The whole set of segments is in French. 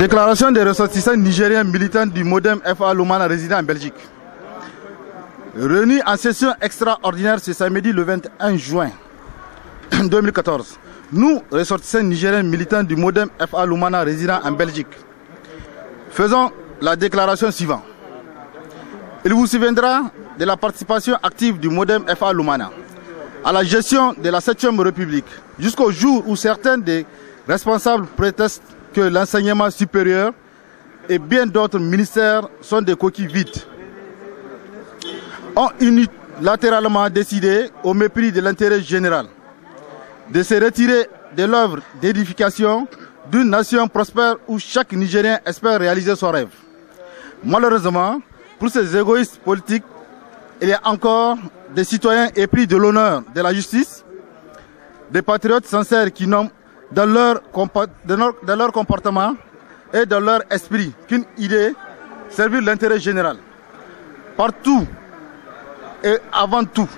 Déclaration des ressortissants nigériens militants du MODEM FA Lumana résidant en Belgique. Réunis en session extraordinaire ce samedi le 21 juin 2014. Nous, ressortissants nigériens militants du MODEM FA Lumana résidant en Belgique, faisons la déclaration suivante. Il vous souviendra de la participation active du MODEM FA Lumana à la gestion de la 7e République, jusqu'au jour où certains des responsables prétestent que l'enseignement supérieur et bien d'autres ministères sont des coquilles vides, ont unilatéralement décidé, au mépris de l'intérêt général, de se retirer de l'œuvre d'édification d'une nation prospère où chaque Nigérien espère réaliser son rêve. Malheureusement, pour ces égoïstes politiques, il y a encore des citoyens épris de l'honneur de la justice, des patriotes sincères qui n'ont dans leur comportement et dans leur esprit qu'une idée, servir l'intérêt général. Partout et avant tout,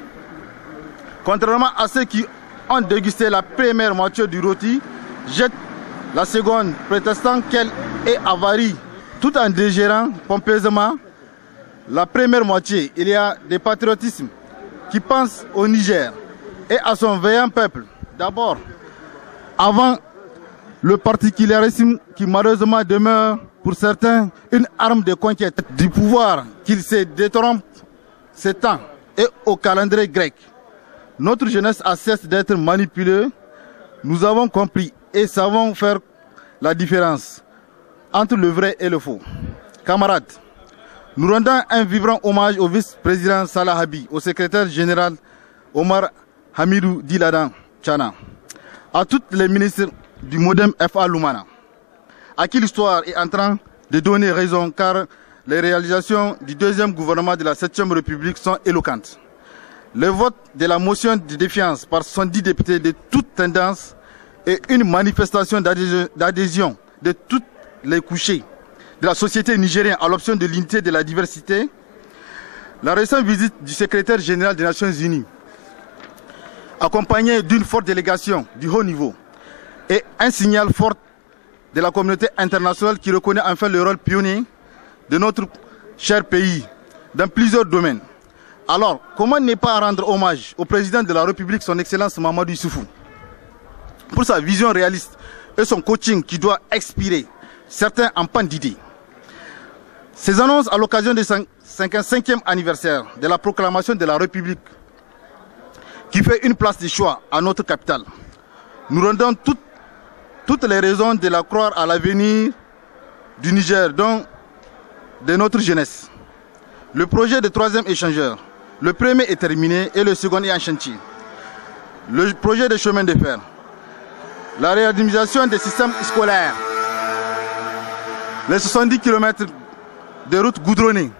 contrairement à ceux qui ont dégusté la première moitié du rôti, jettent la seconde, prétestant qu'elle est avarie, tout en digérant pompeusement la première moitié. Il y a des patriotismes qui pensent au Niger et à son vaillant peuple. D'abord, avant le particularisme qui malheureusement demeure pour certains une arme de conquête du pouvoir qu'il se détrompe ces temps et au calendrier grec. Notre jeunesse a cessé d'être manipulée. Nous avons compris et savons faire la différence entre le vrai et le faux. Camarades, nous rendons un vibrant hommage au vice-président Salah Habi, au secrétaire général Omar Hamidou Diladan Tchana, à tous les ministres du MODEM FA Lumana, à qui l'histoire est en train de donner raison, car les réalisations du deuxième gouvernement de la 7e République sont éloquentes. Le vote de la motion de défiance par 70 députés de toutes tendances est une manifestation d'adhésion de toutes les couchées de la société nigérienne à l'option de l'unité de la diversité. La récente visite du secrétaire général des Nations Unies, accompagnée d'une forte délégation du haut niveau, est un signal fort de la communauté internationale qui reconnaît enfin le rôle pionnier de notre cher pays dans plusieurs domaines. Alors, comment ne pas rendre hommage au président de la République, son Excellence Mamadou Issoufou, pour sa vision réaliste et son coaching qui doit expirer certains en panne d'idées. Ces annonces à l'occasion du 55e anniversaire de la proclamation de la République, qui fait une place de choix à notre capitale, nous rendons toutes les raisons de la croire à l'avenir du Niger, dont de notre jeunesse. Le projet de 3e échangeur, le premier est terminé et le second est en chantier. Le projet de chemin de fer, la réorganisation des systèmes scolaires, les 70 km de routes goudronnées,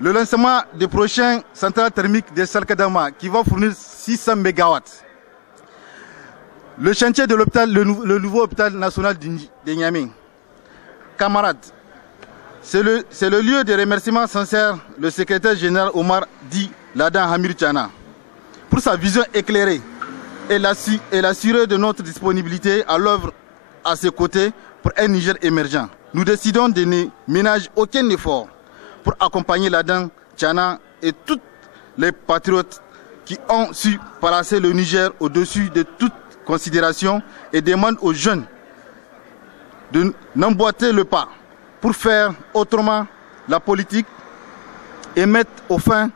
le lancement des prochaines centrales thermiques de Salkadama qui vont fournir 600 MW, le chantier de l'hôpital, le nouveau hôpital national de Niamey. Camarades, c'est le lieu de remerciement sincère le secrétaire général Omar Diladan Hamidou Tchana pour sa vision éclairée et l'assurer de notre disponibilité à l'œuvre à ses côtés pour un Niger émergent. Nous décidons de ne ménager aucun effort pour accompagner Ladan Tchana et tous les patriotes qui ont su placer le Niger au-dessus de toute considération et demandent aux jeunes de n'emboîter le pas pour faire autrement la politique et mettre au fin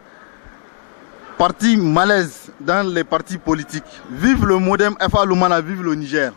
parti malaise dans les partis politiques. Vive le MODEM FA Lumana, vive le Niger.